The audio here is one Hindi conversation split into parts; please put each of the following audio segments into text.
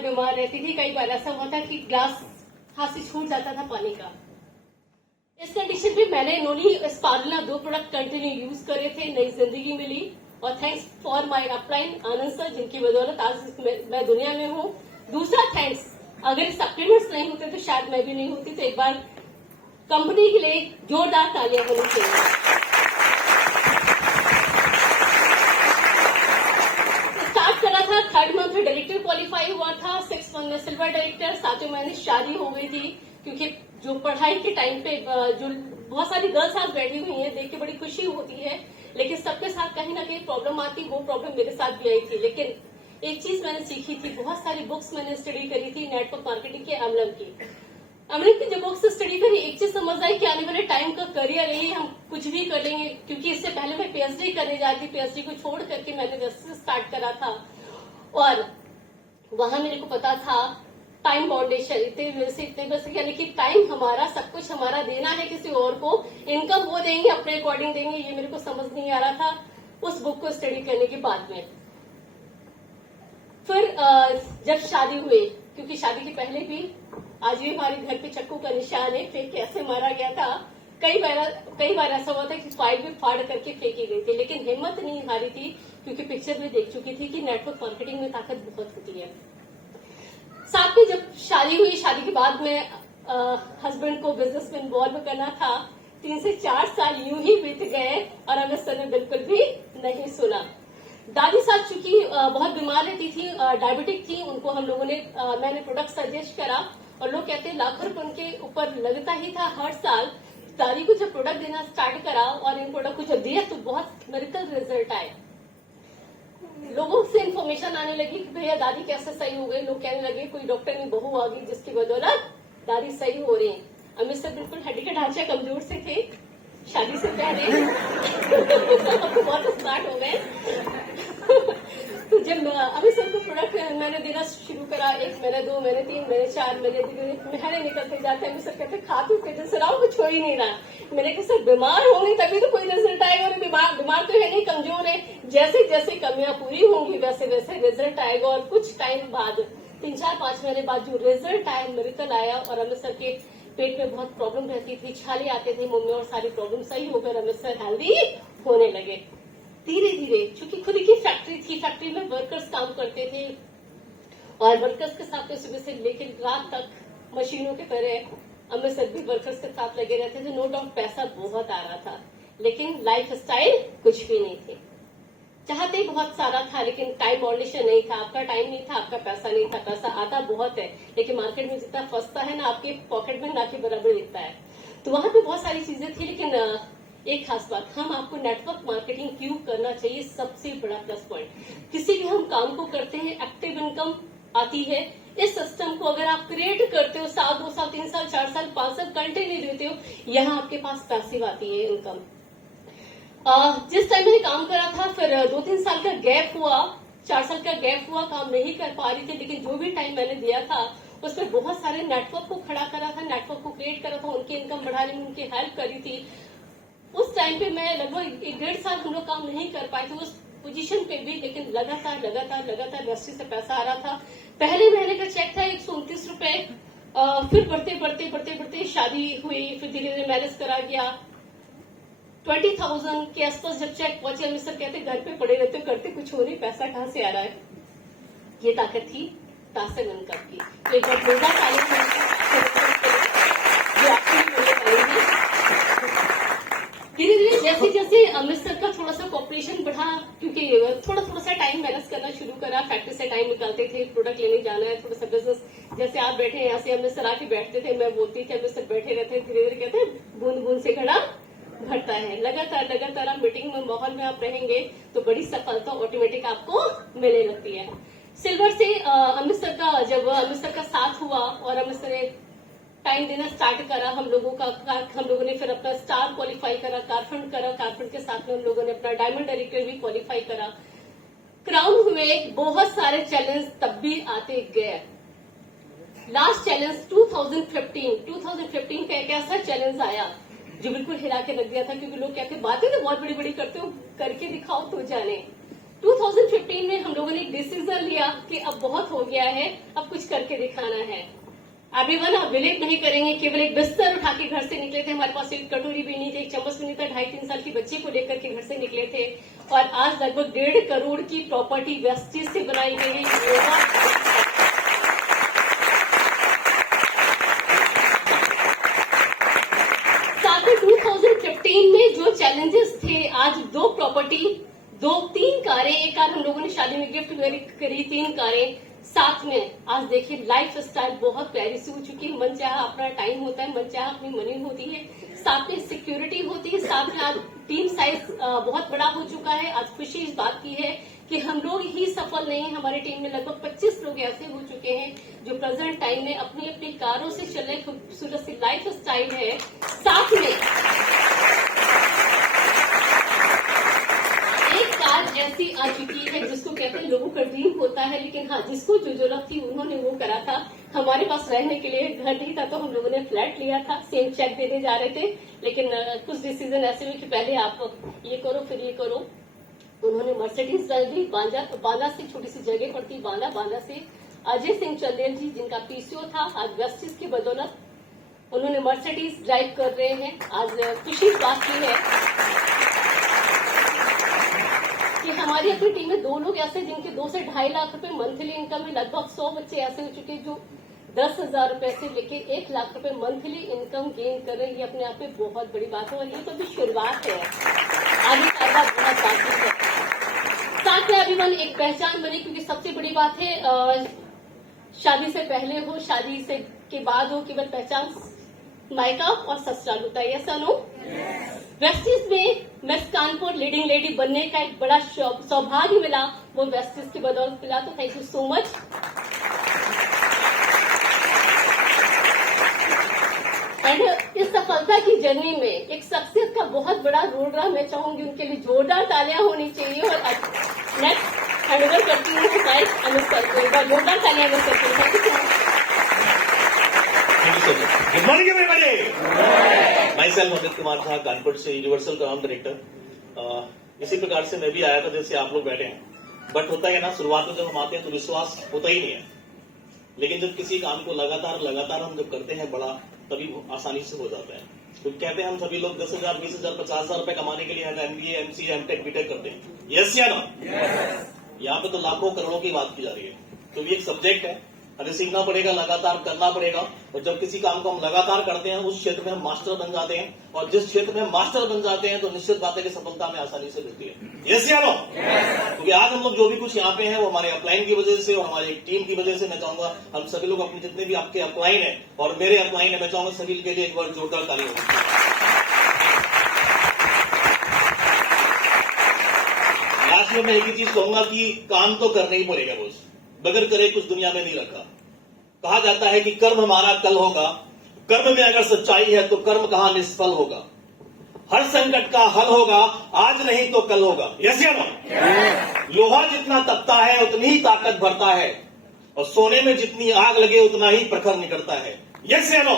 मैं बीमार रहती थी। कई बार ऐसा हुआ था कि ग्लास हाथ से छूट जाता था पानी का। इस कंडीशन पे मैंने इन्होंने स्पारुलिना 2 प्रोडक्ट कंटिन्यू यूज करे थे, नई जिंदगी मिली। और thanks for my upline Anand sir, जिनकी बदौलत आज मैं दुनिया में हूँ। दूसरा थैंक्स, अगर सप्लीमेंट्स नहीं होते तो शायद मैं भी नहीं होती। तो एक बार कंपनी के लिए जोरदार तालियां होनी चाहिए। स्टार्ट करा था 3rd मंथ में डायरेक्टर क्वालिफाई हुआ था, 6th मंथ में सिल्वर डायरेक्टर, 7वें महीने शादी हो गई थी। क्योंकि जो पढ़ाई के टाइम पे जो बहुत सारी गर्ल्स साथ बैठी हुई हैं, देख के बड़ी खुशी होती है, लेकिन सबके साथ कहीं ना कहीं प्रॉब्लम आती। वो प्रॉब्लम मेरे साथ भी आई थी, लेकिन एक चीज मैंने सीखी थी। बहुत सारी बुक्स मैंने स्टडी करी थी नेटवर्क मार्केटिंग के अमलन की जब बुक्स स्टडी करी, एक चीज समझ आई कि आने वाले टाइम का करियर यही, हम कुछ भी कर लेंगे। क्योंकि इससे पहले मैं पीएचडी करने जाती, पीएचडी को छोड़ करके मैंने बिजनेस स्टार्ट करा था। और वहां मेरे को पता था टाइम बाउंडेशन, इतने बस यानी कि टाइम हमारा, सब कुछ हमारा देना है किसी और को, इनकम वो देंगे, अपने अकॉर्डिंग देंगे। ये मेरे को समझ नहीं आ रहा था उस बुक को स्टडी करने के बाद में। फिर जब शादी हुई, क्योंकि शादी के पहले भी आज भी हमारे घर पे चक्कू का निशान है, फेंक कैसे मारा गया था। कई बार ऐसा हुआ था कि फाइल भी फाड़ करके फेंकी गई थी, लेकिन हिम्मत नहीं हारी थी। क्योंकि पिक्चर में देख चुकी थी कि नेटवर्क मार्केटिंग में ताकत बहुत होती है। साथ में जब शादी हुई, शादी के बाद में हस्बैंड को बिजनेस में इन्वॉल्व करना था। 3 से 4 साल यूं ही बीत गए और अमित सर ने बिल्कुल भी नहीं सुना। दादी साहब चूंकि बहुत बीमार रहती थी, डायबिटिक थी, उनको हम लोगों ने मैंने प्रोडक्ट सजेस्ट करा और लोग कहते हैं लाखों रुपए उनके ऊपर लगता ही था हर साल। दादी को जब प्रोडक्ट देना स्टार्ट करा और इन प्रोडक्ट को जब दिया तो बहुत मेरिकल रिजल्ट आए। लोगों से इन्फॉर्मेशन आने लगी कि भैया दादी कैसे सही हो गई। लोग कहने लगे कोई डॉक्टर की बहू आ गई जिसकी बदौलत दादी सही हो रही है। अमित सर बिल्कुल हड्डी का ढांचा कमजोर से थे शादी से पहले तो बहुत स्मार्ट हो गए। तो जब अमित सर को प्रोडक्ट मैंने देना शुरू करा, 1 महीने, 2 महीने, 3 महीने, 4 महीने, महीने निकलते जाते हैं। अमित सर कहते खा तो के जैसे रहा कुछ हो ही नहीं रहा। मैंने कहा सर बीमार होंगे तभी तो कोई रिजल्ट आएगा, और बीमार तो है नहीं, कमजोर है। जैसे जैसे कमियां पूरी होंगी वैसे वैसे रिजल्ट आएगा। और कुछ टाइम बाद 3, 4, 5 महीने बाद जो रिजल्ट आया, मेरिकल आया। और अमित सर के पेट में बहुत प्रॉब्लम रहती थी, छाले आते थे मुंह में, और सारी प्रॉब्लम सही होकर अमित सर हेल्दी होने लगे धीरे धीरे। चूंकि खुद की फैक्ट्री थी, फैक्ट्री में वर्कर्स काम करते थे और वर्कर्स के साथ सुबह से लेकर रात तक मशीनों की तरह अमित सर भी वर्कर्स के साथ लगे रहते थे। नो डाउट पैसा बहुत आ रहा था, लेकिन लाइफ स्टाइल कुछ भी नहीं थे। चाहते बहुत सारा था, लेकिन टाइम बाउंडेशन नहीं था। आपका टाइम नहीं था, आपका पैसा नहीं था। पैसा आता बहुत है, लेकिन मार्केट में जितना फंसता है ना, आपके पॉकेट में ना के बराबर दिखता है। तो वहां पे बहुत सारी चीजें थी, लेकिन एक खास बात, हम आपको नेटवर्क मार्केटिंग क्यों करना चाहिए, सबसे बड़ा प्लस पॉइंट। किसी भी हम काम को करते हैं, एक्टिव इनकम आती है। इस सिस्टम को अगर आप क्रिएट करते हो, 1 साल, 2 साल, 3 साल, 4 साल, 5 साल कंटिन्यू देते हो, यहाँ आपके पास पैसिव आती है इनकम। जिस टाइम मैंने काम करा था, फिर 2-3 साल का गैप हुआ, 4 साल का गैप हुआ, काम नहीं कर पा रही थी। लेकिन जो भी टाइम मैंने दिया था उसमें बहुत सारे नेटवर्क को खड़ा करा था, नेटवर्क को क्रिएट करा था, उनकी इनकम बढ़ाने में उनकी हेल्प करी थी। उस टाइम पे मैं लगभग 1-1.5 साल हम लोग काम नहीं कर पाए थे उस पोजीशन पे भी, लेकिन लगातार इंडस्ट्री से पैसा आ रहा था। पहले महीने का चेक था 129 रुपए, फिर बढ़ते शादी हुई, फिर धीरे धीरे मैनेज करा गया। 20,000 के आसपास जब चेक पहुंचे, अमित सर कहते घर पे पड़े रहते, करते कुछ हो नहीं, पैसा कहाँ से आ रहा है। ये ताकत थी पैसिव इनकम की। तो एक बार जोरदार धीरे धीरे जैसे जैसे अमित सर का थोड़ा सा कॉपरेशन बढ़ा, क्योंकि थोड़ा सा टाइम मैनेज करना शुरू करा। फैक्ट्री से टाइम निकालते थे, प्रोडक्ट लेने जाना है, थोड़ा सा बिजनेस, जैसे आप बैठे हैं यहाँ से अमित सर आके बैठते थे, मैं बोलती थी, अमित सर बैठे रहते। धीरे धीरे कहते बूंद बूंद से घड़ा भरता है। लगातार आप मीटिंग में, माहौल में आप रहेंगे तो बड़ी सफलता ऑटोमेटिक आपको मिलने लगती है। सिल्वर से अमित सर का, जब अमित सर का साथ हुआ और अमित सर ने टाइम देना स्टार्ट करा, हम लोगों ने फिर अपना स्टार क्वालिफाई करा, कारफंड करा, कारफंड के साथ में हम लोगों ने अपना डायमंड डायरेक्टर भी क्वालिफाई करा, क्राउन हुए। बहुत सारे चैलेंज तब भी आते गए। लास्ट चैलेंज 2015 का एक ऐसा चैलेंज आया जो बिल्कुल हिला के रख दिया था, क्योंकि लोग कहते बातें तो बहुत बड़ी बड़ी करते हो, करके दिखाओ तो जाने। 2015 में हम लोगों ने एक डिसीजन लिया कि अब बहुत हो गया है, अब कुछ करके दिखाना है। एवरीवन, आप बिलीव नहीं करेंगे, केवल एक बिस्तर उठा के घर से निकले थे, हमारे पास एक कटोरी भी नहीं थी, एक चम्मच भी नहीं था, 2.5-3 साल की बच्ची को लेकर के घर से निकले थे और आज लगभग 1.5 करोड़ की प्रॉपर्टी वेस्टेज से बनाई गई है। साथ ही 2015 में जो चैलेंजेस थे, आज 2 कारें, एक कार हम लोगों ने शादी में गिफ्ट करी, 3 कारें साथ में। आज देखिए लाइफ स्टाइल बहुत प्यारी सी हो चुकी है, मन चाहा अपना टाइम होता है, मन चाहा अपनी मनी होती है, साथ में सिक्योरिटी होती है, साथ में आज टीम साइज बहुत बड़ा हो चुका है। आज खुशी इस बात की है कि हम लोग ही सफल नहीं, हमारी टीम में लगभग 25 लोग ऐसे हो चुके हैं जो प्रेजेंट टाइम में अपनी अपनी कारों से चल रहे खूबसूरत सी लाइफ स्टाइल है। साथ में एक कार ऐसी आ चुकी है जिसको कहते हैं लोगों का ड्रीम होता है, लेकिन हाँ, जिसको जो जरूरत थी उन्होंने वो करा था। हमारे पास रहने के लिए घर नहीं था तो हम लोगों ने फ्लैट लिया था, सेम चेक देने जा रहे थे, लेकिन कुछ डिसीजन ऐसे हुए कि पहले आप ये करो फिर ये करो। उन्होंने मर्सिडीज डाल दी। बांदा से छोटी सी जगह पड़ती बांदा से अजय सिंह चंदेल जी, जिनका पीसीओ था, आज वेस्टेज की बदौलत उन्होंने मर्सिडीज ड्राइव कर रहे हैं। आज खुशी इस बात की है कि हमारी अपनी टीम में 2 लोग ऐसे जिनके 2 से 2.5 लाख रुपए मंथली इनकम है। लगभग 100 बच्चे ऐसे हो चुके हैं जो 10,000 रुपए से लेके 1 लाख रुपए मंथली इनकम गेन कर रहे हैं। ये अपने आप में बहुत बड़ी बात है और ये तो अभी शुरुआत है, आगे कारवा बहुत बाकी है। साथ में एवरीवन एक पहचान बने, क्योंकि सबसे बड़ी बात है शादी से पहले हो, शादी से के बाद हो, केवल पहचान मायका और ससुराल होता है। ऐसा नो वेस्टेज में मिस कानपुर लीडिंग लेडी बनने का एक बड़ा सौभाग्य मिला, वो वेस्टेज की बदौलत मिला। तो thank you so much. And इस सफलता की जर्नी में एक शख्सियत का बहुत बड़ा रोल रहा। मैं चाहूंगी उनके लिए जोरदार तालियां होनी चाहिए। और नेक्स्ट हैंडओवर करती हूँ अमित सर को, एक बार जोरदार तालियां मिल सकती है। Thank you so much. Good morning everybody. My self Amit Kumar था, कानपुर से यूनिवर्सल काम डायरेक्टर। इसी प्रकार से मैं भी आया था जैसे आप लोग बैठे हैं, बट होता है ना, शुरुआत में जब हम आते हैं तो विश्वास होता ही नहीं है, लेकिन जब किसी काम को लगातार हम जब करते हैं बड़ा, तभी आसानी से हो जाता है। तो कहते हैं हम सभी लोग 10,000, 20,000, 50,000 रुपए कमाने के लिए MBA, MCA, MTech, BTech करते हैं। यस या नो? यहाँ पे तो लाखों करोड़ों की बात की जा रही है। तो ये एक सब्जेक्ट है, हमें सीखना पड़ेगा, लगातार करना पड़ेगा। और जब किसी काम को हम लगातार करते हैं उस क्षेत्र में हम मास्टर बन जाते हैं, और जिस क्षेत्र में हम मास्टर बन जाते हैं तो निश्चित बात है कि सफलता में आसानी से मिलती है। यस या नो? क्योंकि आज हम लोग जो भी कुछ यहाँ पे हैं वो हमारे अपलाइन की वजह से और हमारी टीम की वजह से। मैं चाहूंगा हम सभी लोग अपने जितने भी आपके अपलाइन है और मेरे अपलाइन है, मैं चाहूंगा सभी के लिए एक बार जोरदार ताली होगी। लास्ट में मैं एक ही चीज कहूंगा कि काम तो करना ही पड़ेगा रोज, बगैर करे कुछ दुनिया में नहीं रखा। कहा जाता है कि कर्म हमारा कल होगा, कर्म में अगर सच्चाई है तो कर्म कहां निष्फल होगा। हर संकट का हल होगा, आज नहीं तो कल होगा। यस या नो? लोहा जितना तपता है उतनी ही ताकत भरता है, और सोने में जितनी आग लगे उतना ही प्रखर निकलता है। यस या नो?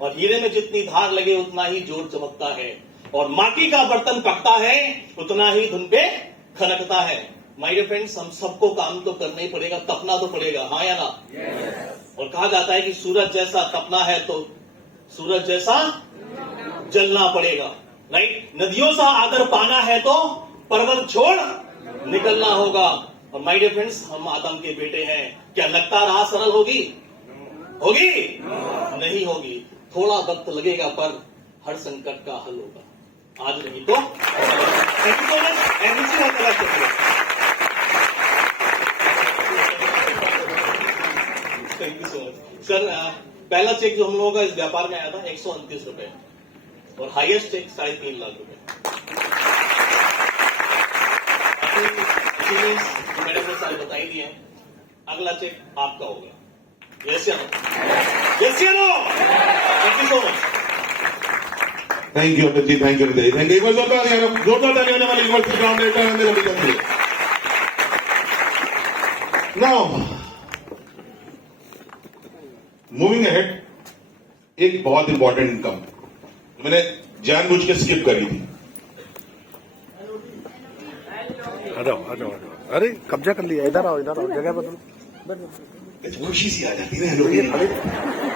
और हीरे में जितनी धार लगे उतना ही जोर चमकता है, और माटी का बर्तन पकता है उतना ही धुन पे खनकता है। माय डियर फ्रेंड्स, हम सबको काम तो करना ही पड़ेगा, तपना तो पड़ेगा, हाँ या ना? और कहा जाता है कि सूरज जैसा तपना है तो सूरज जैसा जलना पड़ेगा, राइट? नदियों सा आदर पाना है तो पर्वत छोड़ निकलना होगा। और माय डियर फ्रेंड्स, हम आदम के बेटे हैं। क्या लगता राह सरल होगी? नहीं होगी। थोड़ा वक्त लगेगा पर हर संकट का हल होगा, आज नहीं तो। Thank you so much. Thank you so much sir. पहला चेक जो हम लोगों का इस व्यापार में आया था 129 रुपए, और हाईएस्ट चेक 3.5 लाख रुपए। मैंने अपने सारे बता ही दिए हैं, अगला चेक आपका होगा। यस या नो? यस या no? Thank you so much. Thank you Amit ji, thank you Amit ji, thank you. एक बार जोरदार ताली होने वाली university ground director now moving ahead, एक बहुत इंपॉर्टेंट इनकम मैंने जानबूझ के स्किप करी थी। आ जाओ। अरे कब्जा कर लिया, इधर आओ, जगह बदलो। खुशी सी आ जाती है ना लोगों